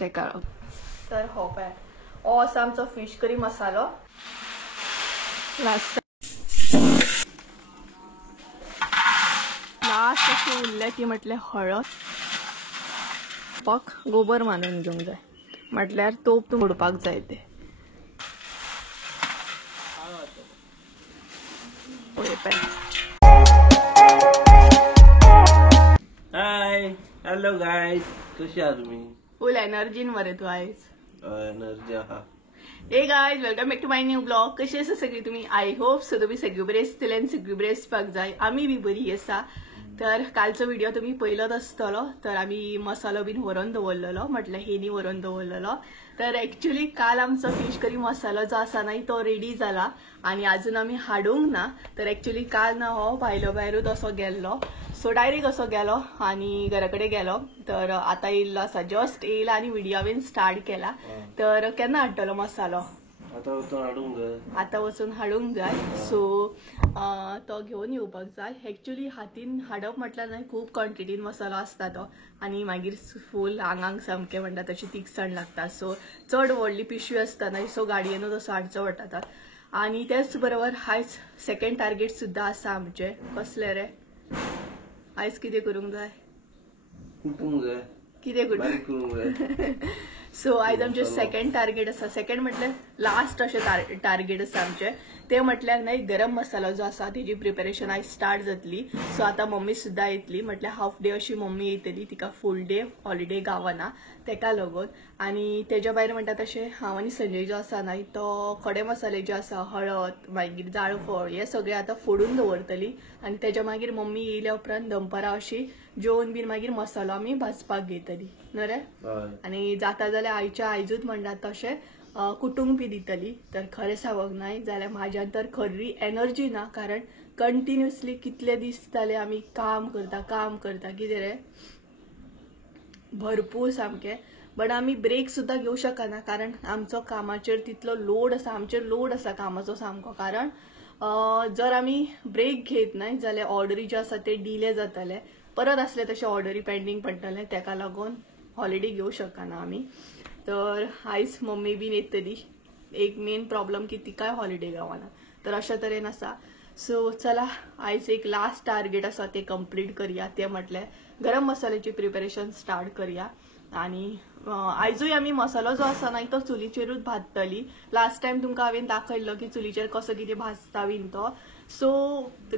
तेका तर हो पळय हो आसा आमचो फिश करी मसालो लास्ट अशी उरले ती म्हटले हळद पक गोबर मानून घेवंक जाय म्हटल्यार तोप उडपाक जाय ते हाय हॅलो गाईज कशी आहात तुम्ही फुल एनर्जीन मरे तू आयज एनर्जी आहा हे guys welcome back to my new blog कशी आसा सगळी तुम्ही आय होप सो तुम्ही सगळी बरी आसतले आनी सगळी बरी आसपाक जाय आमी बी बरी आसा तर कालचो व्हिडिओ तुम्ही पळयलोच आसतलो तर आमी मसालो बीन व्हरून दवरलेलो म्हटल्यार हेनी व्हरून दवरलेलो तर एक्चुअली काल आमचो फिश करी मसालो जो आसा ना तो रेडी जाला आणि अजून आमी हाडूंक ना तर एक्चुअली काल ना हो भायलो भायरूच असो गेल्लो सो डायरेक्ट असो गेलो आणि घराकडे गेलो तर आता येयल्लो आसा जस्ट येयला आणि व्हिडिओ हांवें स्टार्ट केला तर केन्ना हाडटलो मसालो आता वचून हाडूंक जाय सो तो घेवन येवपाक जाय एक्चुअली हातीन हाडप म्हटल्यार न्हय खूब क्वॉन्टिटीन मसालो आसता तो आनी मागीर फूल आंगांक सामकें म्हणटा तशी तिखसाण लागता सो चड व्हडली पिशवी आसता न्हय सो गाडयेनूच असो हाडचो पडटा आनी तेच बरोबर आयज सेकंड टार्गेट सुद्दां आसा आमचे कसले रे आयज कितें करूंक जाय कितें करूंक जाय सो आयज आमचे सेकंड टार्गेट आसा सेकंड म्हटल्यार लास्ट अशें टार्गेट आसा आमचे ते म्हटल्यार न्हय गरम मसालो जो आसा तेजी प्रिपरेशन आयज स्टार्ट जातली सो आतां मम्मी सुद्दां येतली म्हटल्यार हाफ डे अशी मम्मी येतली तिका फूल डे हॉलिडे गावना तेका लागून आनी तेज्या भायर म्हणटा तशें हांव आनी संजय जो आसा न्हय तो खडे मसाले जे आसा हळद मागीर जाळफळ हे सगळे आतां फोडून दवरतली आनी तेज्या मागीर मम्मी येयल्या उपरांत दनपारां अशी जेवण बीन मागीर मसालो आमी भाजपाक घेतली न्हू रे आनी जाता जाल्यार आयच्या आयजूच म्हणटात तशें कुटूंब बी दितली तर खरें सांगूंक नाय जाल्यार म्हाज्यान तर खरी एनर्जी ना कारण कंटिन्युअसली कितले दीस जाले आमी काम करता कितें रे भरपूर सामकें बट आमी ब्रेक सुद्दां घेवं शकना कारण आमचो कामाचेर तितलो लोड आसा आमचेर लोड आसा कामाचो सामको कारण जर आमी ब्रेक घेत न्हय जाल्यार ऑर्डरी जे आसा ते डिले जातले परत असले तशे ऑर्डरी पेंडींग पडटले तेका लागून हॉलिडे घेवं शकना आमी तर आयज मम्मी बीन येतली एक मेन प्रॉब्लम की तिकाय हॉलिडे गावना तर अशा तरेन आसा सो चला आयज एक लास्ट टार्गेट आसा ते कंप्लीट करया ते म्हटल्यार गरम मसाल्याची प्रिपरेशन स्टार्ट करया आनी आयजूय आमी मसालो जो आसा ना तो चुलीचेरूच भाजतली लास्ट टायम तुमकां हांवें दाखयल्लो की चुलीचेर कसो कितें भाजता बीन तो सो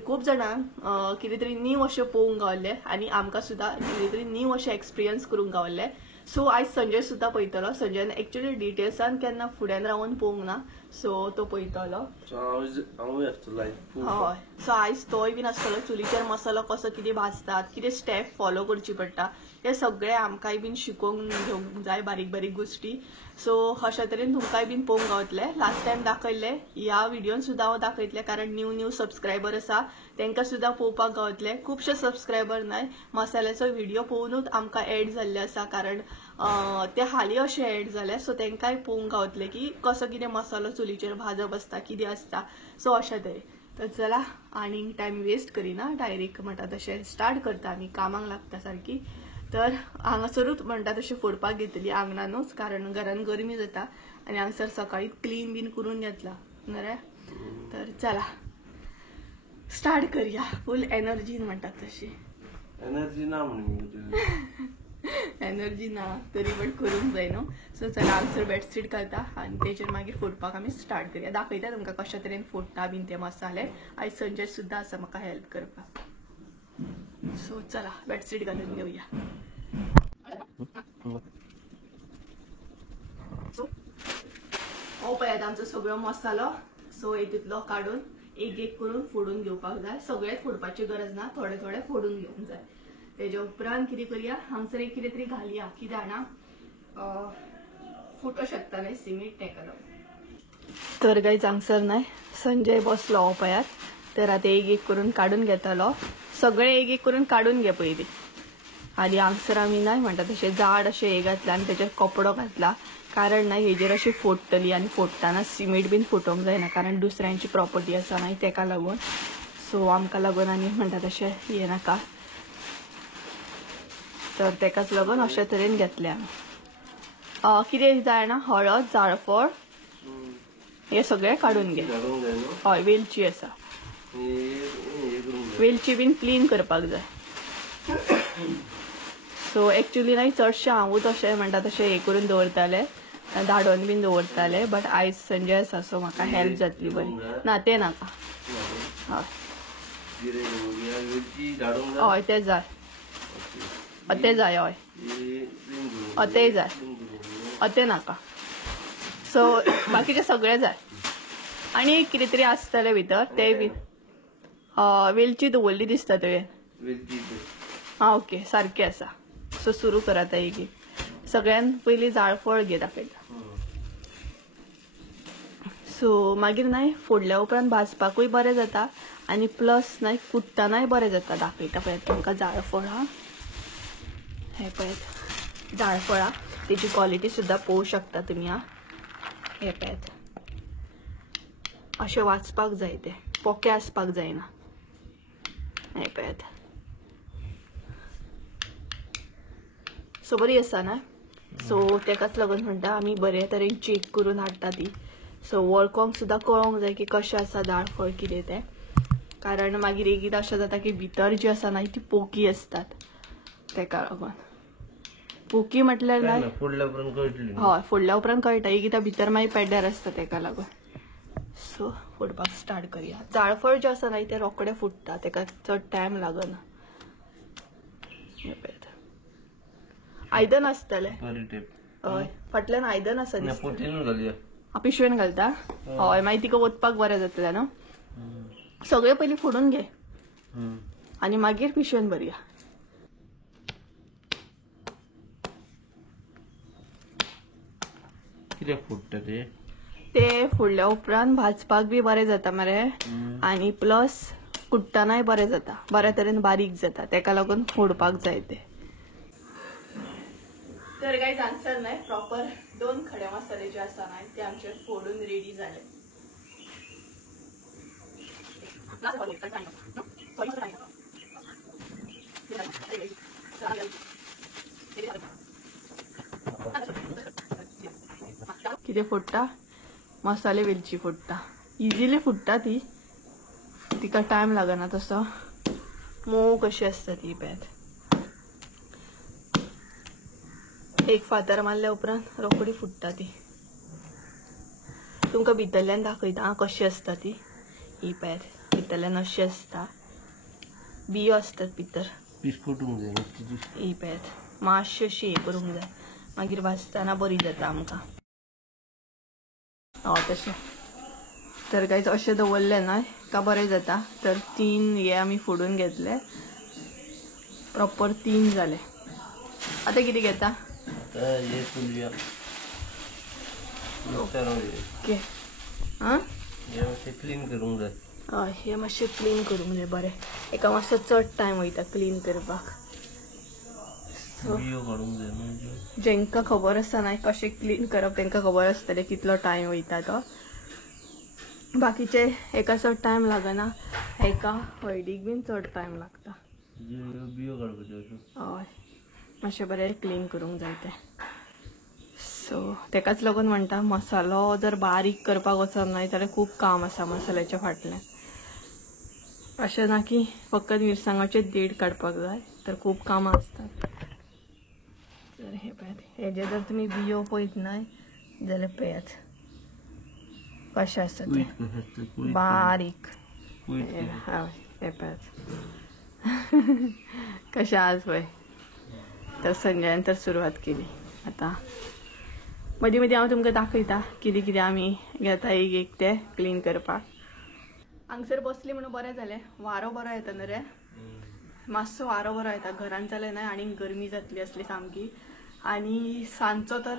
खूब जाणांक कितें तरी न्यू अशें पळोवंक गावल्लें आनी आमकां सुद्दां कितें तरी न्यू अशें एक्सपिरियन्स करूंक गावल्लें सो आयज संजय सुद्दां पळयतलो संजयन एक्चुअली डिटेल्सान केन्ना फुड्यान रावून पळोवंक ना सो तो पळयतलो हय सो आयज तोय बीन आसतलो चुलीचेर मसालो कसो कितें भाजतात कितें स्टेप फॉलो करची पडटा हे सगळे आमकांय बीन शिकोवंक घेवंक जाय बारीक बारीक गोश्टी सो अशा तरेन तुमकांय बीन पळोवंक गावतले लास्ट टायम दाखयल्ले ह्या व्हिडिओन सुद्दां हांव दाखयतले कारण न्यू सबस्क्रायबर आसा तांकां सुद्दां पळोवपाक गावतले खुबशे सबस्क्रायबर न्हय मसाल्याचो व्हिडिओ पळोवनूच आमकां एड जाल्ले आसा कारण ते हालीं अशें एड जाले सो तांकांय पळोवंक गावतले की कसो कितें मसालो चुलीचेर भाजप आसता कितें आसता सो अशा तरेन तर चला आनी टायम वेस्ट करिना डायरेक्ट म्हणटा तशें स्टार्ट करता आमी कामाक लागता सारकी तर हांगासरूच म्हणटा तशें फोडपाक घेतली आंगणानूच कारण घरान गरमी जाता आनी हांगसर सकाळी क्लीन बीन करून घेतला न्हू रे तर चला स्टार्ट करया फूल एनर्जीन म्हणटात तशी एनर्जी ना एनर्जी ना तरी पण करूंक जाय न्हू सो चला हांगसर बेडशीट घालता आनी तेचेर मागीर फोडपाक आमी स्टार्ट करया दाखयता तुमकां कशा तरेन फोडटा बीन ते मसाले आयज संजय सुद्दां आसा म्हाका हेल्प करपाक सो चला बेडशीट घालून घेवया हो पळयात आमचो सगळो मसालो सो हेतूंतलो काडून एक करून फोडून घेवपाक जाय सगळेच फोडपाची गरज ना थोडे थोडे फोडून घेवंक जाय तेज्या उपरांत कितें करया हांगसर एक कितें तरी घालया कितें जाणा फुटो शकता न्हय सिमीट तेका लागून तर गायज हांगसर न्हय संजय बसलो हो पळयात तर आतां एक करून काडून घेतलो सगळे एक करून काडून घे पयलीं आनी हांगसर आमी न्हय म्हणटा तशें जाड अशें हे घातला आनी तेचेर कपडो घातला कारण न्हय हेजेर अशी फोडटली आनी फोडटाना सिमीट बीन फुटोवंक जायना कारण दुसऱ्यांची प्रॉपर्टी आसा न्हय तेका लागून सो आमकां लागून आनी म्हणटा तशें हे नाका तर तेकाच लागून अशे तरेन घेतले आमी कितें जाय ना हळद जाळफळ हे सगळे काढून घे. घालूंक जाय न्हू. हय वेलची आसा हे करूंक जाय. वेलची बीन क्लीन करपाक जाय. सो एक्चुअली नाही चडशे हांवूच अशें म्हणटा तशें हे करून दवरताले धाडोन बीन दवरताले बट आयज संडे आसा सो म्हाका हेल्प जातली बरी. ना ते नाका. हय जिरे मोहरी आनी वेलची धाडूंक जाय. हय ते जाय ते जाय हय हे clean करूंक ते जाय clean करूंक जाय. ते नाका. सो बाकीचे सगळे जाय आनी कितें तरी आसतले भितर ते बीन वेलची दवरली दिसता तुवें. वेलची ते. ओके सारकें आसा. सो सुरू कर आतां एक सगळ्यान पयलीं जाळफळ घे दाखयता. सो मागीर न्हय फोडल्या उपरांत भाजपाकूय बरें जाता आनी प्लस न्हय कुट्टनाय बरें जाता. दाखयता पळयात तुमकां जाळफळ. हे पळयात जाळफळा तेजी क्वॉलिटी सुद्दां पळोवंक शकता तुमी. हे पळयात अशें वाचपाक जाय ते पोके आसपाक जायना. हे पळयात सो बरी आसा ना. सो तेकाच लागून म्हणटा आमी बरे तरेन चेक करून हाडटा ती. सो वळखोंक सुद्दां कळोंक जाय की कशें आसा जाळफळ कितें तें. कारण मागीर एकदां अशें जाता की भितर जी आसा ना ती पोकी आसतात तेका लागून. पोकी म्हटल्यार ना फोडल्या उपरांत कळटली. हय फोडल्या उपरांत कळटा. एकदां भितर मागीर पेड्ड्यार आसता तेका लागून. सो फोडपाक स्टार्ट करूया. जाळफळ जें आसा ना तें रोखडें फुट्टा तेका चड टायम लागना. आयदन आसतलें. हय फाटल्यान आयदन आसा दिसता. पोटयेन घालया. पिशवेन घालता. हय मागीर तिका ओतपाक बरें जातलें न्हू. सगळे पयलीं फोडून घे आनी मागीर पिशवेन भरया. कित्याक फुट्टा ते? ते फोडल्या उपरांत भाजपाक बी बरें जाता मरे आनी प्लस कुट्टनाय बरें जाता. बऱ्या तरेन बारीक जाता तेका लागून फोडपाक जाय ते. तर गायज आन्सर नाही प्रॉपर 2 खडे मसाले जे आसा ना ते आमचे फोडून रेडी झाले. किती फोडटा मसाले वेलची फोडटा. इजिली फुट्टा ती तिका टायम लागना तसो. मोव कशी आसता ती पळयात. एक फातर मारल्या उपरांत रोखडी फुट्टा ती. तुमकां भितरल्यान दाखयता कशी आसता ती. ही पळयात भितरल्यान अशी आसता. बियो आसतात भितर. पीस फुटूंक जाय. ही पळयात मातशी अशी हे करूंक जाय मागीर भाजतना बरी जाता आमकां. तशें तर गायज अशें दवरलें ना का बरें जाता. तर 3 हे आमी फोडून घेतले. प्रॉपर 3 जाले. आतां कितें घेता? हे फुलया. ओके हे क्लीन करूंक जाय. हय हे मातशें क्लीन करूंक जाय बरें. एका मातसो चड टायम वयता क्लीन करपाक. बियो काडूंक जाय न्हू. जेंकां खबर आसा ना कशें क्लीन करप तेंकां खबर आसतलें कितलो टायम वयता तो. बाकीचे एका चड टायम लागना. एका हळदीक बीन चड टायम लागता. बियो काडपाच्यो. हय मातशें बरें क्लीन करूंक जाय तें. सो तेकाच लागून म्हणटा मसालो जर बारीक करपाक वचप ना जाल्यार खूब काम आसा मसाल्याच्या फाटल्यान. अशें ना की फकत मिरसांगाचे देड काडपाक जाय तर खूब कामां आसतात. तर हे पळयात हेजे जर तुमी बियो पळयत नाय जाल्यार पळयात कशें आसा ते बारीक. हय हे पळयात कशें आज पळय. तर संजयान तर सुरवात केली. आतां मदीं मदीं हांव तुमकां दाखयता कितें कितें आमी घेता एक ते क्लीन करपाक. हांगसर बसली म्हणून बरें जालें. वारो बरो येता न्हू रे. मातसो वारो बरो येता. घरांत जाल्यार न्हय आनीक गरमी जातली असली सामकी. आनी सांजचो तर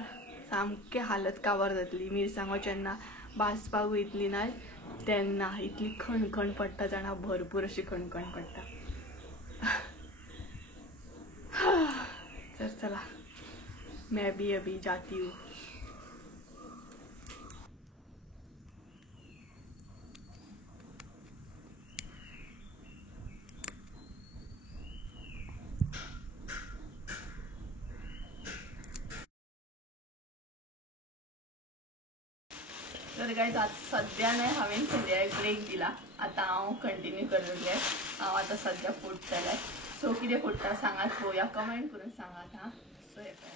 सामकें हालत काबार जातली. मिरसांगो जेन्ना भाजपाक वयतली न्हय तेन्ना इतली खणखण पडटा जाणा भरपूर अशी खणखण पडटा. तर चला मैं भी अभी जाती हूँ. तर काय सध्या नाही हांवें संध्या ब्रेक दिला आता हांव कंटिन्यू करूंले हांव आता सध्या फोडटलें सो कितें फोडटा सांगात पळोवया कमेंट करून सांगात हां सो हे पळय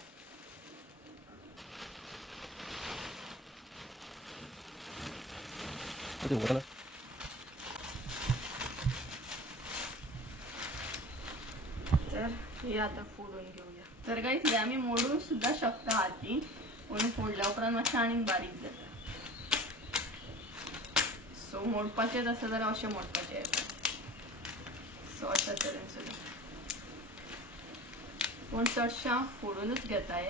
तर हे आता फोडून घेऊया तर काही हे आम्ही मोडून सुद्धा शकता हाती म्हणून फोडल्या उपरांत मातशें आनीक बारीक जाता सो मोडपाचेच आसा जाल्यार अशें मोडपाचें सो अशा तरेन सुद्धा पूण चडशें हांव फोडूनच घेता हे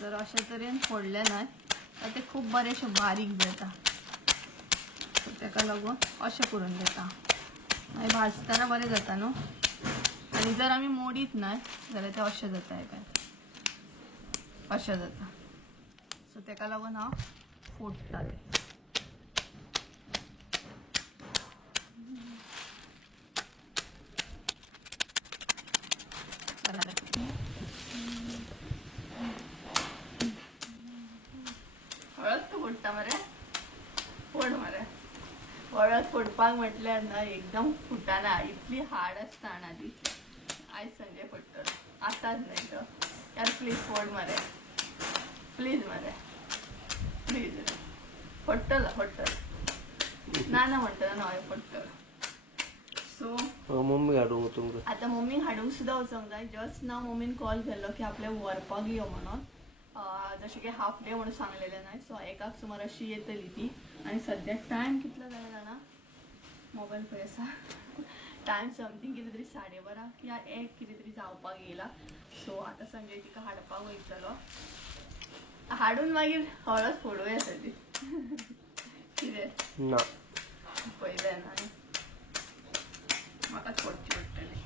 जर अशा तरेन फोडले न्हय तर ते खूब बरेशे बारीक जाता सो ताका लागून अशें करून घेता मागीर भाजतना बरें जाता न्हू आनी जर आमी मोडीत न्हय जाल्यार ते अशें जाता हे काय अशें जाता सो ताका लागून हांव फोडटा ते हळद तो फोडटा मरे फोड मरे हळद फोडपाक म्हटल्यार ना एकदम फुटाना इतली हार्ड आसता ना ती आयज संजय फोडटलो आतांच न्हय तो यार प्लीज फोड मरे प्लीज मरे प्लीज फोडटलो फोडटलो ना म्हणटलो ना हांवें फोडटलो सो मम्मी हाडूंक तुमकां आता मम्मीक हाडूंक सुद्धा वचोंक जाय जस्ट नाव मम्मीन कॉल केल्लो की आपल्या व्हरपाक यो म्हणून जशें की हाफ डे म्हणून सांगलेलें न्हय सो 1 सुमार अशी येतली ती आनी सद्या टायम कितलो जाला जाणा मोबायल खंय आसा टायम समथींग कितें तरी 12:30 या 1 कितें तरी जावपाक येयला सो आतां संजय तिका हाडपाक वयतलो हाडून मागीर हळद फोडूं येता ती कितें ना पयलें ना म्हाकाच फोडची पडटली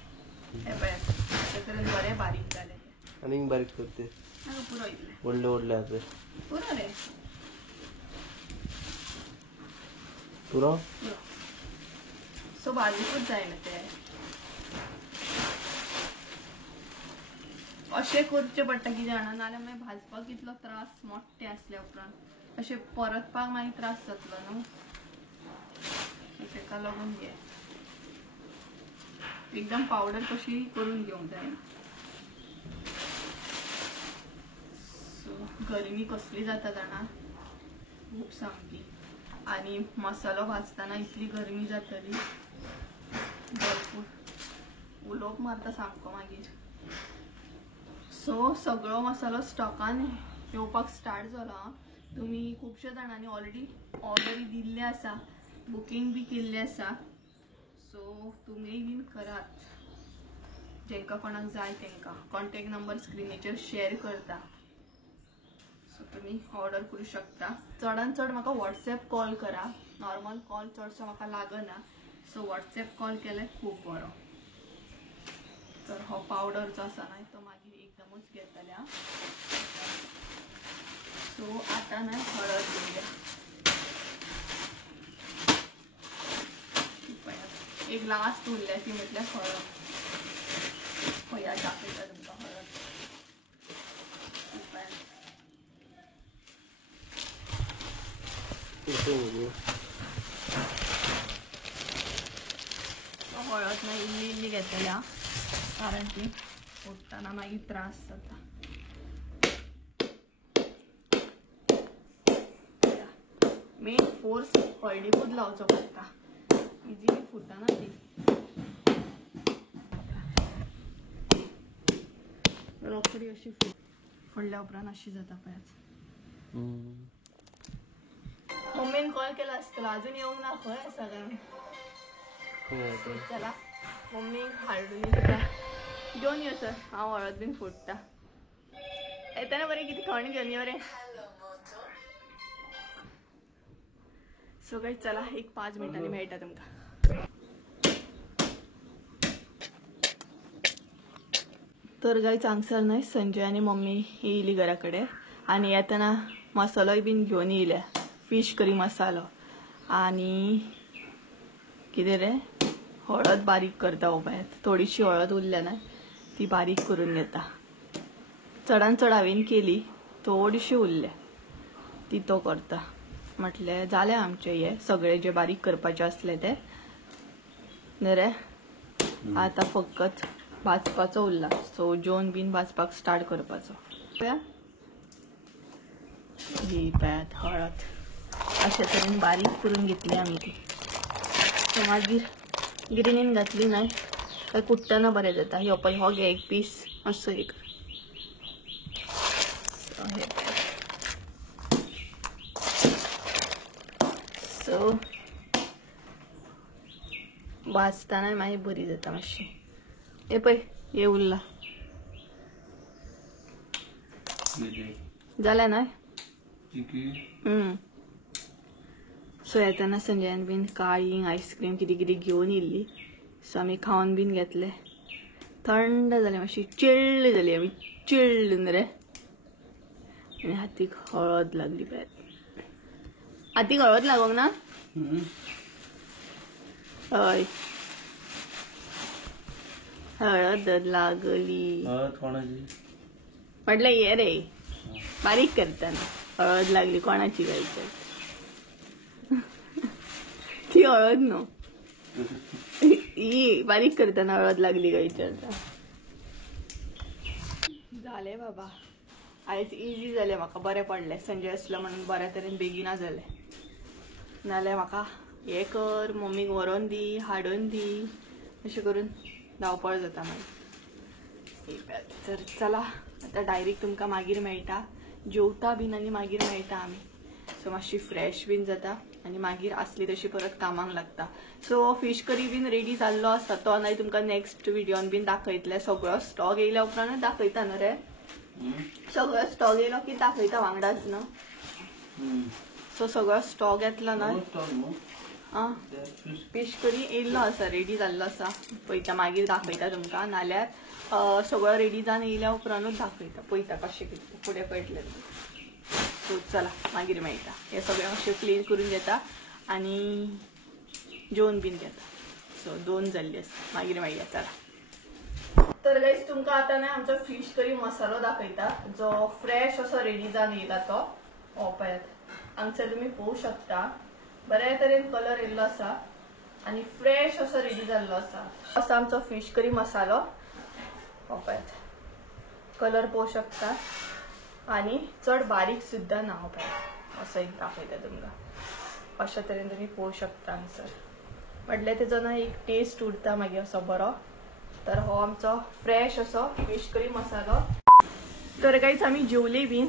हे पळय अशें तरेन बरें बारीक जालें आनीक बारीक करते नाका पुरो इतलें व्हडले व्हडले आसा पुरो रे पुरो पुरो सो बारीकूच जायना ते अशें करचें पडटा कितें जाणा नाल्यार मागीर भाजपाक कितलो त्रास मोठे आसल्या उपरांत अशें परतपाक मागीर त्रास जातलो न्हू ताका लागून घे एकदम पावडर कशी करून घेवंक जाय सो गरमी कसली जाता जाणा खूब सामकी आनी मसालो भाजतना इतली गरमी जातली भरपूर उलोवप मारता सामको मागीर सो सगळो मसालो स्टॉकान येवपाक स्टार्ट जाला तुमी खुबशे जाणांनी ऑलरेडी ऑर्डरी दिल्ले आसा बुकींग बी केल्ले आसा सो तुमी बीन करात जेंका कोणाक जाय तेंका कॉन्टॅक्ट नंबर स्क्रिनीचेर शेअर करता सो तुमी ऑर्डर करूं शकता चडान चड म्हाका व्हॉट्सएप कॉल करा नॉर्मल कॉल चडसो म्हाका लागना सो व्हॉट्सएप कॉल केल्यार खूब बरो तर हो पावडर जो आसा न्हय तो मागीर एकदमच घेतल्या सो आतां न्हय हळद घेवया एक लास्ट उरल्या ती म्हटल्यार हळद पळया दाखयता तुमकां हळद हळद ना इल्ली इल्ली घेतल्या कारण ती फोडटाना मागीर त्रास जाता मेन फोर्स हळदीकूच लावचो पडटा इजिली फुटना ती रोखडी अशी फोडल्या उपरांत अशी जाता पळय मम्मीन कॉल केला आसतलो अजून येवंक ना खंय आसा काय चला मम्मी हाडून दिता घेवन यो सर हांव हळद बीन फोडटा येताना बरें कितें थंड घेवन यो रे सो गाइस चला एक 5 मिनिटांनी मेळटा तुमकां तर गाइस हांगसर न्हय संजय आनी मम्मी येयली घरा कडेन आनी येताना मसालोय बीन घेवन येयल्या फिश करी मसालो आनी कितें रे हळद बारीक करता उपायात थोडीशी हळद उरल्या ना ती बारीक करून घेता चडान चड हांवें केली थोडीशी उरले ती तो करता. म्हटले जाले आमचे हे सगळे जे बारीक करपाचे असले ते नरे. आता फकत भाजपाचो उरला. सो जेवण बीन भाजपाक स्टार्ट करपाचो. ही पळयात हळद अशा तरेन बारीक करून घेतली आमी ती. मागीर गिरणीन घातली नाही तर कुट्टना बरें जाता. ह्यो पळय हो घे एक पीस असो एक. सो भाजताना मागीर बरी जाता मातशी. हे पळय हे उरला जाल्या ना. सो येताना संजयान बीन काळींग आईस्क्रीम कितें कितें घेवन येयल्ली. सो आमी खावन बीन घेतले. थंड जाली मातशी चिल्ल जाली आमी चिल्ल रे. आनी हातीक हळद लागली पळय. हातीक हळद लागोंक ना. हय हळद लागली. म्हटलं ये रे बारीक करताना हळद लागली कोणाची गायची. ती हळद न्हू ही बारीक करताना हळद लागली गायची. आता झाले बाबा. आयज इजी जालें म्हाका बरें पडलें. संजय आसलो म्हणून बऱ्या तरेन बेगिना जालें. नाल्यार म्हाका हे कर मम्मीक व्हरोन दी हाडून दी अशें करून धांवपळ जाता मागीर. तर चला आता डायरेक्ट तुमकां मागीर मेळटा. जेवता बीन आनी मागीर मेळटा आमी. सो मातशी फ्रेश बीन जाता आनी मागीर आसली तशी परत कामाक लागता. सो फिश करी बीन रेडी जाल्लो आसा. तो हांव तुमकां नेक्स्ट व्हिडिओन बीन दाखयतले. सगळो स्टॉक येयल्या उपरांत दाखयता न्हू रे. सगळो स्टॉक येयलो की दाखयता वांगडाच न्हू. सो सगळो स्टॉक येतलो न्हू. फिश करी येयल्लो आसा रेडी जाल्लो आसा. पळयता मागीर दाखयता तुमकां. नाल्यार सगळो रेडी जावन येयल्या उपरांतूच दाखयता. पळयता कशें कितें फुडें कळटलें. सो चला मागीर मेळटा. हे सगळें अशें क्लीन करून घेता आनी जेवण बीन घेता. सो 2 जाल्ली आसता. मागीर मेळया चला. तर गाइस तुमकां आतां ना आमचो फिश करी मसालो दाखयता जो फ्रेश असो रेडी जावन येयला तो. हो पळयात हांगसर तुमी पळोवंक शकता. बऱ्या तरेन कलर येयल्लो आसा आनी फ्रेश असो रेडी जाल्लो आसा. असो आमचो फिश करी मसालो. हो पळयात कलर पळोवंक शकता आनी चड बारीक सुद्दां ना. हो पळयात असो एक दाखयता तुमकां. अशा तरेन तुमी पळोवंक शकता हांगसर. म्हटल्यार तेजो ना एक टेस्ट उरता मागीर असो बरो. तर हो आमचो फ्रेश असो फिश करी मसालो. तर गाइस आमी जेवली बीन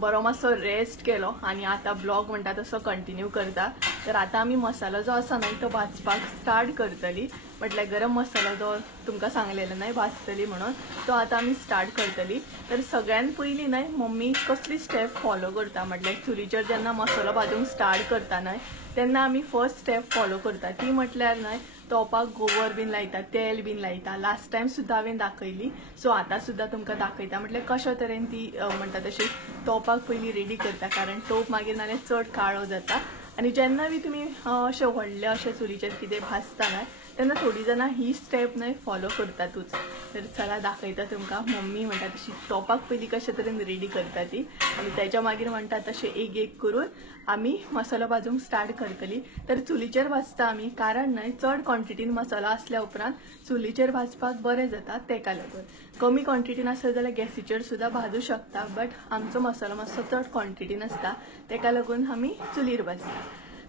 बरो मातसो रेस्ट केलो आनी आतां ब्लॉग म्हणटा तसो कंटिन्यू करता. तर आतां आमी मसालो जो आसा न्हय तो भाजपाक स्टार्ट करतली. म्हटल्यार गरम मसालो जो तुमकां सांगलेलो न्हय भाजतली म्हणून तो आतां आमी स्टार्ट करतली. तर सगळ्यान पयलीं न्हय मम्मी कसली स्टेप फॉलो करता. म्हटल्यार चुलीचेर जेन्ना मसालो भाजूंक स्टार्ट करता न्हय तेन्ना आमी फर्स्ट स्टेप फॉलो करता. ती म्हटल्यार न्हय तोपाक गोवर बीन लायता तेल बीन लायता. लास्ट टायम सुद्दां हांवें दाखयली. सो आतां सुद्दां तुमकां दाखयता. म्हटल्यार कशा तरेन ती म्हणटा तशी तोपाक पयलीं रेडी करता. कारण तोप मागीर नाल्यार चड काळो जाता. आनी जेन्ना बी तुमी अशें व्हडले अशें चुलीचेर कितें भाजता न्हय तेन्ना थोडी जाणां ही स्टेप न्हय फॉलो करतातूच. तर चला दाखयता तुमकां. मम्मी म्हणटा तशी तोपाक पयलीं कशा तरेन रेडी करता ती आनी तेच्या मागीर म्हणटा तशें एक एक करून आमी मसालो भाजूंक स्टार्ट करतली. तर चुलीचेर भाजता आमी कारण न्हय चड क्वॉन्टिटीन मसालो आसल्या उपरांत चुलीचेर भाजपाक बरें जाता. तेका लागून कमी क्वॉन्टिटीन आसत जाल्यार गॅसीचेर सुद्दां भाजूं शकता. बट आमचो मसालो मातसो चड क्वॉन्टिटीन आसता तेका लागून आमी चुलीर भाजता.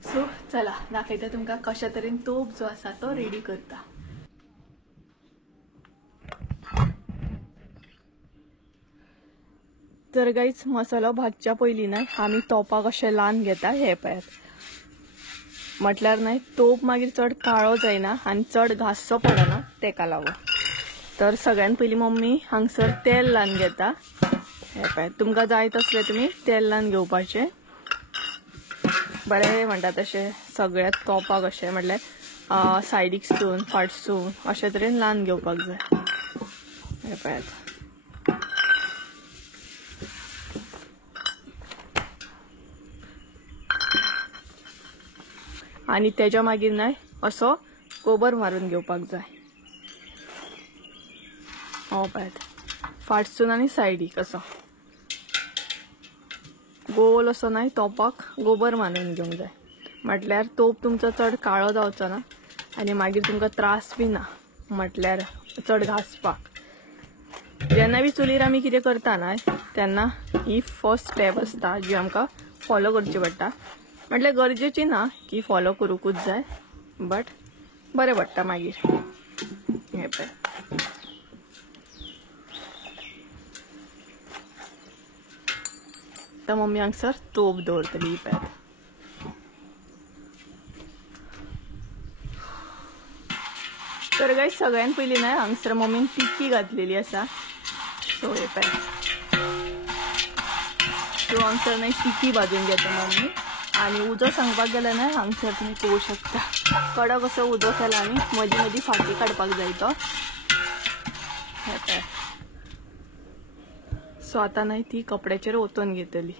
सो चला दाखयता तुमकां कशा तरेन तोप जो आसा तो रेडी करता. तर गाइस मसालो भाजच्या पयलीं न्हय आमी तोपाक अशें लावन घेता. हे पळयात म्हटल्यार न्हय तोप मागीर चड काळो जायना आनी चड घांसो पडना तेका लागून. तर सगळ्यान पयलीं मम्मी हांगसर तेल लावन घेता. हे पळयात तुमकां जाय तसलें तुमी तेल लावन घेवपाचें. बरें म्हणटा तशें सगळ्यात तोपाक अशें म्हटल्यार सायडीकसून फाटसून अशे तरेन लावन घेवपाक जाय. हे पळयात आनी तेच्या मागीर न्हय असो गोबर मारून घेवपाक जाय. हो पळयात फाटसून आनी सायडीक असो. गोल असो नाही तोपाक गोबर मानून घेवंक जाय म्हटल्यार तोप तुमचो चड काळो जावचो ना आनी मागीर तुमकां त्रास बी ना म्हटल्यार चड घासपाक। जेन्ना बी चुलीर आमी कितें करता ना तेन्ना ही फर्स्ट स्टेप आसता जी आमकां फॉलो करची पडटा। म्हटल्यार गरजेची ना की फॉलो करूंकूच जाय बट बरें पडटा मागीर। हे पळय आतां मम्मी हांगसर तोप दवरतली ही पळय। तर गाइस सगळ्यान पयलीं ना हांगसर मम्मीन तिकी घातलेली आसा। सो हे पळय सो हांगसर ना तिकी भाजून घेता मम्मी आनी उजो सांगपाक गेल्यार ना हांगसर तुमी पळोवंक शकता कडक असो उजो केला आनी मदीं मदीं फाटी काडपाक जाय तो। हे पळय सो आतां ना ती कपड्याचेर ओतून घेतली।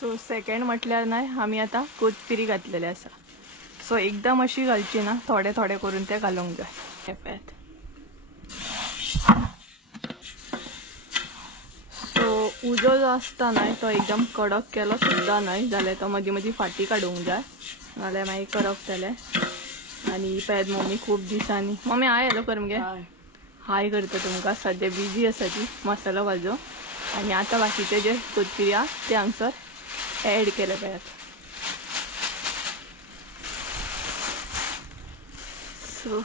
सो सेकंड म्हटल्यार ना आमी आतां कोथमिरी घातलेली आसा। सो एकदम अशी घालची ना थोडे थोडे करून ते घालूंक जाय। हे पळयात सो उजो जो आसता न्हय तो एकदम कडक केलो सुद्दां न्हय जाल्यार तो मदीं मदीं फाटी काडूंक जाय नाल्यार मागीर करप जालें। आनी पळयात मम्मी खूब दिसांनी मम्मी हाय हॅलो कर मगे हाय करता तुमकां सद्या बिजी आसा ती मसालो भाजूंक आनी आतां बाकीचे जे कोथमिरी आहा ते हांगसर ऍड केले पळयात। सो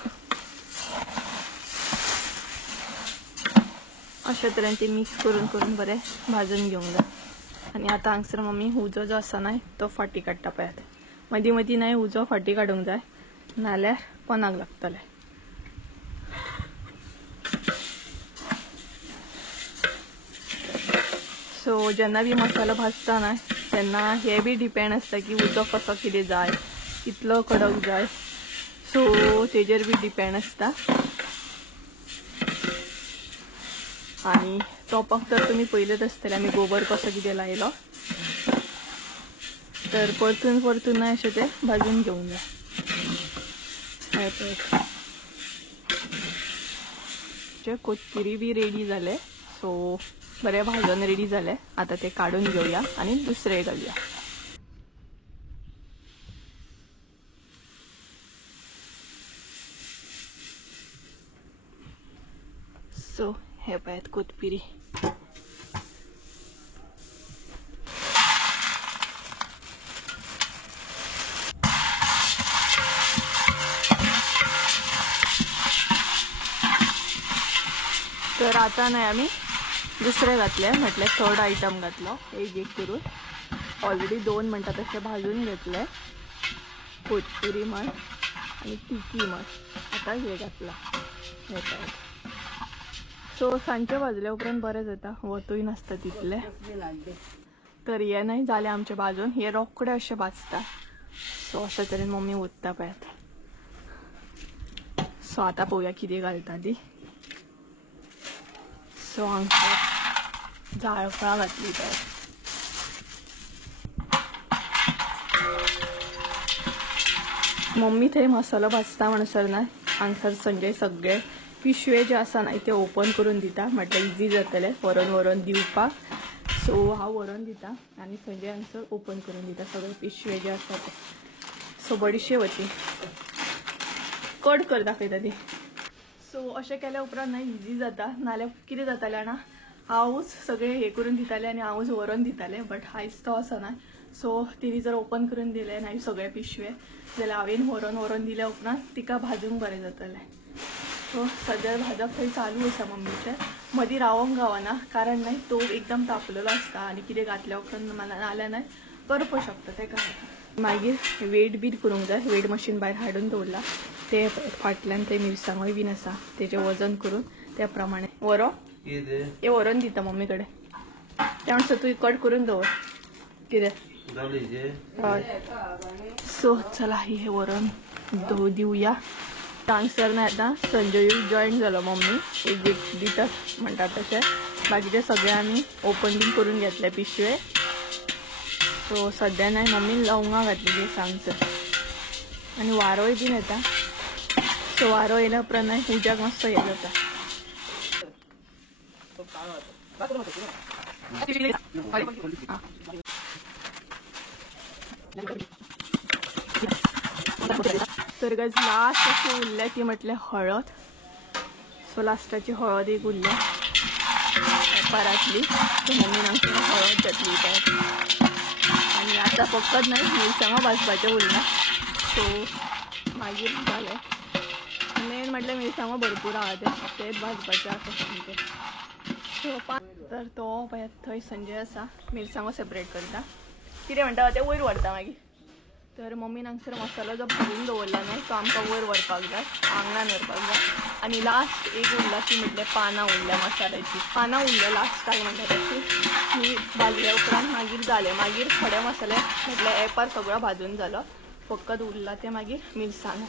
अशा तरेन ते मिक्स करून करून बरें भाजून घेवंक जाय। आनी आतां हांगसर मम्मी उजो जो आसा न्हय तो फाटी काडटा पळयात। मदीं मदीं न्हय उजो फाटी काडूंक जाय नाल्यार पोंदाक लागतले। सो जेन्ना बी मसालो भाजता न्हय तेन्ना हे बी डिपेंड आसता की उजो कसो कितें जाय कितलो कडक जाय सो तेजेर बी डिपेंड आसता। आनी तोपाक तर तुमी पयलेच आसतले आमी गोबर कसो कितें लायलो तर परतून परतून अशें ते भाजून घेवंक जाय। कोथमिरी बी रेडी जाले सो बरें भाजून रेडी जाले। आतां ते काडून घेवया आनी दुसरे घालया। सो हे पळयात कोथमिरी तर आता नाही आम्ही दुसरे घातले म्हटल्यार थर्ड आयटम घातलो एक एक करून ऑलरेडी 2 मिनटां तशें भाजून घेतले कोथमिरी म्हण आनी तिकी म्हण आतां हे घातला हे पळय। सो सांजचे भाजले उपरांत बरें जाता वतूय नासता तितले तर हे नाही जाले आमचे भाजून हे रोकडे अशे भाजता। सो अशा तरेन मम्मी ओतता पळयात। सो आतां पळोवया कितें घालता ती। सो हांगसर जायफळां घातली पळयात। मम्मी थंय मसालो भाजता म्हणसर ना हांगसर संजय सगळे पिशवे जे आसा ना ते ओपन करून दिता म्हटल्यार इजी जातले व्हरून व्हरून दिवपाक। सो हांव व्हरून दिता आनी संजय हांगसर ओपन करून दिता सगळे पिशवे जे आसा ते। सो बडीशेप वती कट कर दाखयता ती। सो अशें केल्या उपरांत ना इजी जाता नाल्यार कितें जातालें जाणा हांवूच सगळे हे करून दिताले आनी हांवूच व्हरून दिताले बट आयज तो आसना। सो तिणी जर ओपन करून दिले ना सगळे पिशवे जाल्यार हांवें व्हरून व्हरून दिल्या उपरांत तिका भाजूंक बरें जातलें। सो सद्या भाजप थंय चालू आसा मम्मीचे मदीं रावोंक गावना कारण नाही तो एकदम तापलेलो आसता आनी कितें घातल्या उपरांत नाल्यार नाही करपू शकता ते कारण मागीर वेट बीट करूंक जाय। वेट मशीन भायर हाडून दवरला ते फाटल्यान ते मिरसांगोय बीन आसा तेजें वजन करून त्या प्रमाणे व्हरो हे व्हरून दिता मम्मी कडेन त्या म्हणसर तूं कट करून दवर कितें हय। सो चला हे व्हरून दिवया। हांगसर ना आतां संजय जॉयन जालो मम्मी एक दिता म्हणटा तशें बाकीचे सगळे आमी ओपन बीन करून घेतले पिशवे। सो सध्या नाही मम्मीन लवंगा घातलेली सांगसर आणि वारोय बीन येता. सो वारो येयला उपरांत नाही उज्याक मस्त येयला होता. तर गज लास्ट अशी उरल्या ती म्हटल्या हळद. सो लास्टाची हळद एक उरल्या परातली. सो मम्मीन आमची हळद घातली त्यात आणि आता फक्त नाही मिरसांगा भाजपाचें उरला. सो मागीर जालें. मेन म्हटल्यार मिरसांगो भरपूर आहा तेच भाजपाचें आसा सामकें. सो तर तो पळयात थंय संजय आसा मिरसांगो सेपरेट करता. कितें म्हणटा तें वयर व्हरता मागीर. तर मम्मीन हांगसर मसालो जो भाजून दवरला न्हय तो आमकां वयर व्हरपाक जाय, आंगणान व्हरपाक जाय. आनी लास्ट एक उरला ती म्हटल्यार पानां उरल्या मसाल्याची. पानां उरल्या लास्टाक म्हणटा तशी ती भाजल्या उपरांत मागीर जालें. मागीर थोडे मसाले म्हटल्यार एपार सगळो भाजून जालो. फकत उरला ते मागीर मिरसांगो.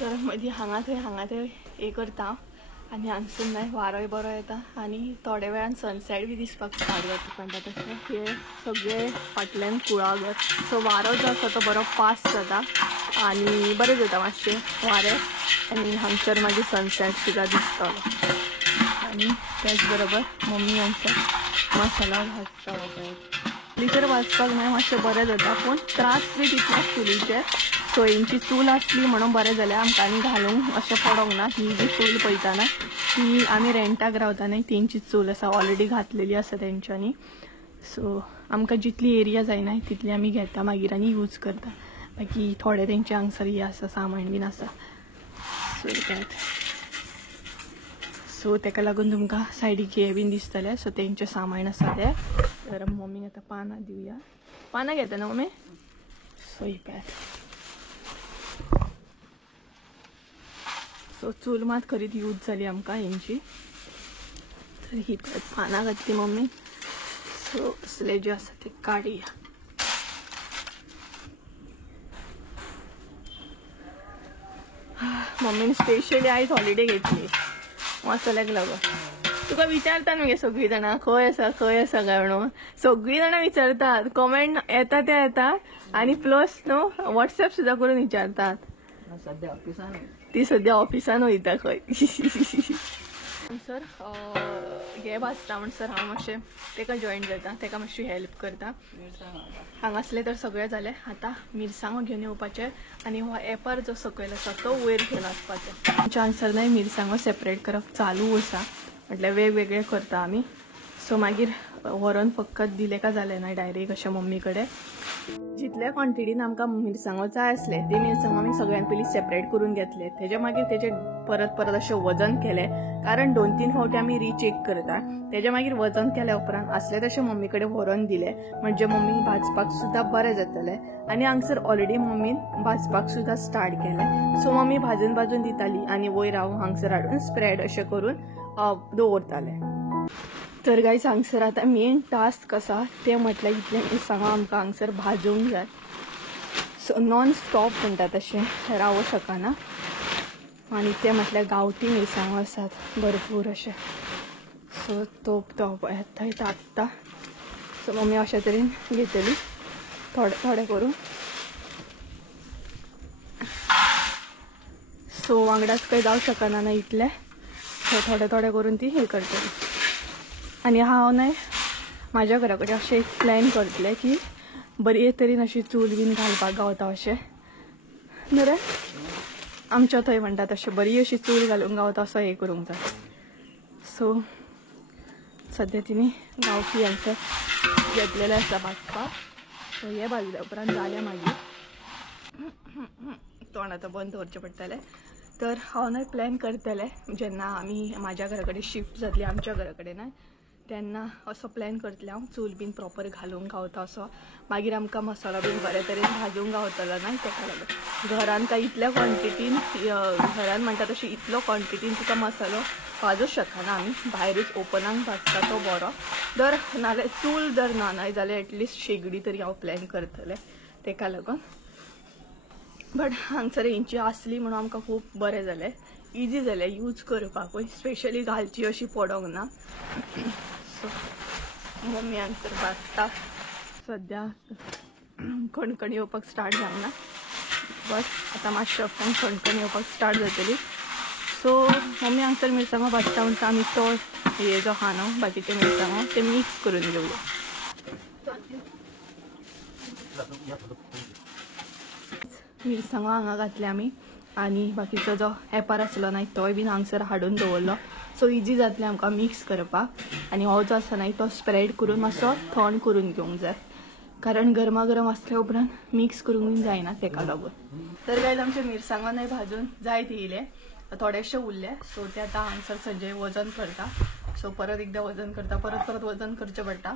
तर मदीं हांगा थंय हें करता हांव. आनी हांगसून न्हय वारोय बरो येता आनी थोड्या वेळान सनसेट बी दिसपाक स्टार्ट जाता. म्हणटा तशें हे सगळे फाटल्यान कुळागर. सो वारो जो आसा तो बरो फास्ट जाता आनी बरें जाता मातशें वारें. आनी हांगसर मागीर सनसेट सुद्दां दिसतलो. आनी त्याच बरोबर मम्मी हांगसर मसाला भाजता वगैरे. चुलीचेर भाजपाक न्हय मातशें बरें जाता पूण त्रास बी तितलोच चुलीचेर. सोयींची चूल आसली म्हणून बरें जालें आमकां आनी घालूंक अशें पडोंक ना. ही जी चूल पळयता ना ती आमी रेंटाक रावता न्हय तेंची चूल आसा ऑलरेडी घातलेली आसा तेंच्यांनी. सो आमकां जितली एरिया जायना तितली आमी घेता मागीर आनी यूज करता. बाकी थोडे तेंचे हांगसर हे आसा सामान बीन आसा. सो तेका लागून तुमकां सायडीक हे बीन दिसतलें. सो तेंचें सामान आसा तें. तर मम्मीक आतां पानां दिवया. पानां घेता न्हू मम्मी. सो ही पळयात. सो चूल मात खरीच यूज जाली आमकां हेंची. तर ही पानां घातली मम्मी. सो असले जे आसा ते काडया. मम्मीन स्पेशली आयज हॉलिडे घेतली मसाल्याक लागून. तुका विचारता मगे सगळीं जाणां खंय आसा काय म्हणून. सगळीं जाणां विचारतात. कमेंट येता ते येता आनी प्लस न्हू व्हॉट्सएप सुद्दां करून विचारतात. सध्या ऑफिसान ती सध्या ऑफिसान वयता खंय. सर हे भाजता म्हणसर हांव मातशें तेका जॉयन जाता. तेका मातशी हेल्प करता. हांगासले तर सगळें जालें. आतां मिरसांगो घेवन येवपाचें आनी हो एपार जो सकयल आसा तो वयर घेवन वचपाचें. आमच्या हांगसर न्हय मिरसांगो सेपरेट करप चालू आसा. म्हटल्यार वेगवेगळे करता आमी. सो मागीर व्हरून फकत दिलें काय जालें ना डायरेक्ट अशें मम्मी कडेन. जितल्या क्वॉन्टिटीन आमकां मिरसांगो जाय आसले ते मिरसांगो आमी सगळ्यान पयलीं सेपरेट करून घेतले. तेजे मागीर तेजे परत अशें वजन केलें कारण 2-3 फावटी आमी रिचेक करता. तेजे मागीर वजन केल्या उपरांत आसले तशें मम्मी कडेन व्हरून दिले म्हणजे मम्मीक भाजपाक सुद्दां बरें जातलें. आनी हांगसर ऑलरेडी मम्मीन भाजपाक सुद्दां स्टार्ट केलें. सो मम्मी भाजून दिताली आनी वयर हांव हांगसर हाडून स्प्रेड अशें करून दवरतालें. तर गायज हांगसर आतां मेन टास्क आसा तें म्हटल्यार इतलें मिरसांगो आमकां हांगसर भाजूंक जाय. सो नॉन स्टॉप म्हणटा तशें रावूं शकना. आनी ते म्हटल्यार गांवठी मिरसांगो आसात भरपूर अशे. सो तोप थंय तापता. सो मम्मी अशे तरेन घेतली थोडे करून. सो वांगडाच काही जावं शकना ना इतले. सो थोडे करून ती हे करतली. आनी हांव न्हय म्हाज्या घरा कडेन अशें एक प्लॅन करतलें की बरे तरेन अशी चूल बीन घालपाक गावता अशें न्हू रे. आमच्या थंय म्हणटा तशें बरी अशी चूल घालूंक गावता असो हे करूंक जाय. सो सद्या तिणी गांवठी हांगसर घेतलेलें आसा भाजपाक. सो हे भाजल्या उपरांत जालें मागीर तोंड आतां बंद दवरचें पडटलें. तर हांव न्हय प्लॅन करतलें जेन्ना आमी म्हाज्या घरा कडेन शिफ्ट जातली आमच्या घरा कडेन न्हय तेन्ना असो प्लॅन करतलें हांव चूल बीन प्रॉपर घालूंक गावता असो. मागीर आमकां मसालो बीन बरे तरेन भाजूंक गावतलो न्हय तेका लागून. घरान काय इतल्या क्वॉन्टिटीन घरान म्हणटा तशी इतलो क्वॉन्टिटीन तुका मसालो भाजूंक शकना आमी. भायरूच ओपनाक भाजता तो बरो. जर नाल्यार चूल जर ना न्हय जाल्यार एटलिस्ट शेगडी तरी हांव प्लॅन करतलें तेका लागून. बट हांगसर हेंची आसली म्हणून आमकां खूब बरें जालें. इजी जालें यूज करपाकूय. स्पेशली घालची अशी पडोंक ना. सो मम्मी हांगसर भाजता. सध्या कणकण येवपाक स्टार्ट जावना बस आता मातशे वक्तान कणकण येवपाक स्टार्ट जातली. सो मम्मी हांगसर मिरसांगो भाजता म्हणटा आमी तो हे जो आहा न्हू बाकीचे मिरसांगो ते मिक्स करून घेवया. मिरसांगो हांगा घातले आमी आनी बाकीचो जो एपार आसलो न्हय तोय बीन हांगसर हाडून दवरलो. सो इजी जातलें आमकां मिक्स करपाक. आनी हो जो आसा न्हय तो स्प्रेड करून मातसो थंड करून घेवंक जाय कारण गरमा गरम आसल्या उपरांत मिक्स करूंक जायना तेका लागून. तर गायज आमचे मिरसांगो न्हय भाजून जाय येयले थोडेशे उरले. सो ते आतां हांगसर संजय वजन करता. सो परत एकदा वजन करता परत वजन करचें पडटा.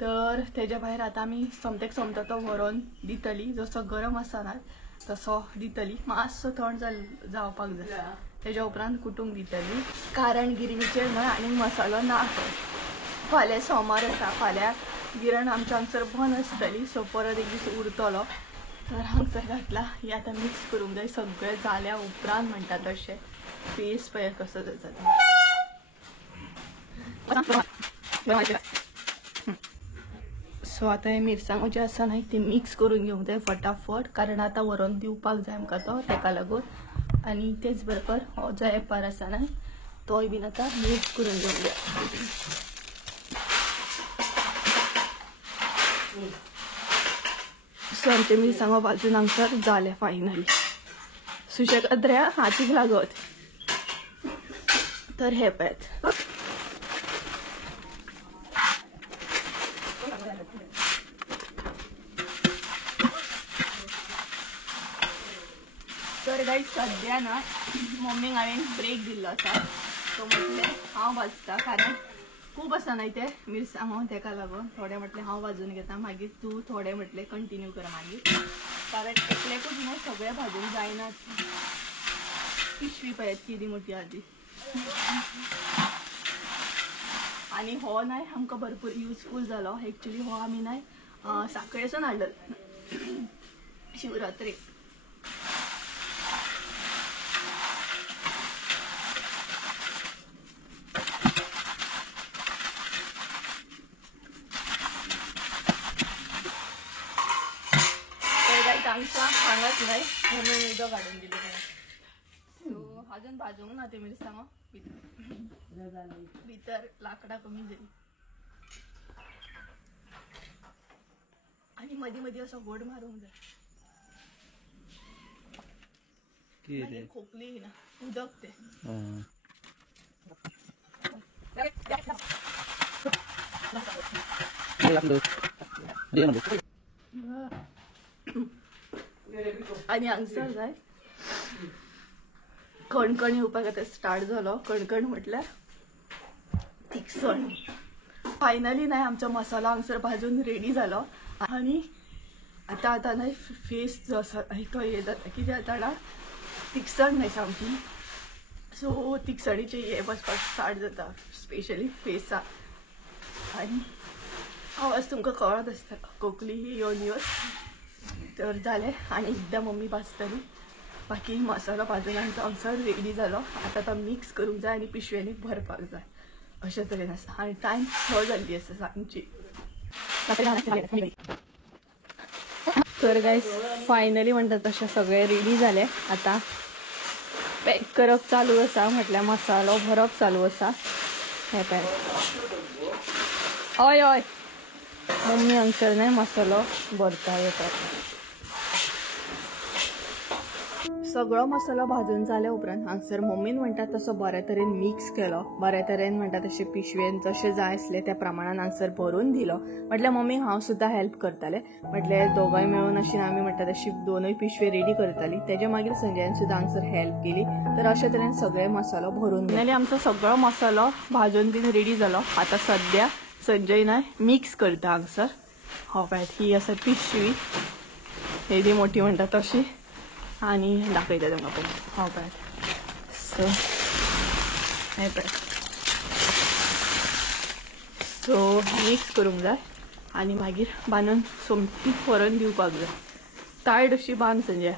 तर तेज्या भायर आतां आमी सोमतेक सोमतो तो व्हरोन दितली. जसो गरम आसा ना तसो दितली. मातसो थंड जावपाक जाय तेज्या उपरांत कुटूंक दितली कारण गिरणीचेर न्हय आनी मसालो ना. फाल्यां सोमार आसा. फाल्यां गिरण आमच्या हांगसर बंद आसतली. सो परत एक दीस उरतलो तर हांगसर घातला. ही आतां मिक्स करूंक जाय सगळें जाल्या उपरांत म्हणटा तशें. फेस पळय कसो जाता. सो आतां हे मिरसांगो जे आसा न्हय ते मिक्स करून घेवंक जाय फटाफट कारण आतां व्हरोन दिवपाक जाय आमकां तो तेका लागून. आनी तेच बरोबर हो जो एपार आसा न्हय तोय बीन आतां मिक्स करून घेवंक जाय. सो आमचे मिरसांगो भाजून हांगसर जाले फायनली. सुशेगाद रे हातीक लागत. तर हे पळयात तर गाईज सद्या ना मम्मीक हांवें ब्रेक दिल्लो आसा. सो म्हटलें हांव भाजता कारण खूब आसा न्हय ते मिरसांगो तेका लागून. थोडे म्हटलें हांव भाजून घेता मागीर तूं थोडे म्हटलें कंटिन्यू कर मागीर कारण एकल्याकूच न्हय सगळें भाजून जायना. पिशवी पळयात किती मोठी आदी. आनी हो न्हय आमकां भरपूर युजफूल जालो. एक्चुली हो आमी न्हय सांखळेसून हाडलो शिवरात्रेक. आमच्या हांगाच न्हय म्हणून उदक काडून दिलें. सो अजून भाजूंक ना ते मिरसांगो भितर लाकडां कमी जाली. आनी मदीं मदीं असो घोड मारूंक जाय. खोकली ना उदक ते आनी हांगसर जाय कणकण येवपाक आतां स्टार्ट जालो. कणकण म्हटल्यार तिखसण. फायनली न्हय आमचो मसालो हांगसर भाजून रेडी जालो. आनी आतां न्हय फेस जो आसा तो हे जाता कितें जाता ना तिखसण न्हय सामकी. सो तिखसणीचे हे बसपाक स्टार्ट जाता स्पेशली फेसाक. आनी आवाज तुमकां कळत आसता कोंकणी येवन तर जालें. आनी एकदां मम्मी भाजतली. बाकी मसालो भाजून आमचो हांगसर रेडी जालो. आतां तो मिक्स करूंक जाय आनी पिशवेंनी भरपाक जाय अशे तरेन आसा. आनी टायम 6 जाल्ली आसा सांजची. तर गायज फायनली म्हणटा तशें सगळें रेडी जालें. आतां पॅक करप चालू आसा म्हटल्यार मसालो भरप चालू आसा. हे पॅक हय हय मम्मी हांगसर न्हय मसालो भरता येता. सगळो मसालो भाजून जाल्या उपरांत हांगसर मम्मीन म्हणटा तसो बऱ्या तरेन मिक्स केलो. बऱ्या तरेन म्हणटा तशें पिशवेन जशें जाय आसलें त्या प्रमाणान हांगसर भरून दिलो. म्हटल्यार मम्मीक हांव सुद्दां हेल्प करतालें. म्हटल्यार दोगांय मेळून अशी आमी म्हणटा तशी दोनूय पिशवे रेडी करताली. तेज्या मागीर संजयान सुद्दां हांगसर हेल्प केली. तर अशे तरेन सगळे मसालो भरून दिलो. आमचो सगळो मसालो भाजून बीन रेडी जालो. आतां सद्या संजय न्हय मिक्स करता हांगसर. हो पळयात ही आसा पिशवी येदी मोठी म्हणटा तशी. आनी दाखयता तुमकां पळय हो पळयात. सो हे पळयात. सो मिक्स करूंक जाय आनी मागीर बांदून सोमतीक व्हरून दिवपाक जाय. टायट अशी बांद संजय.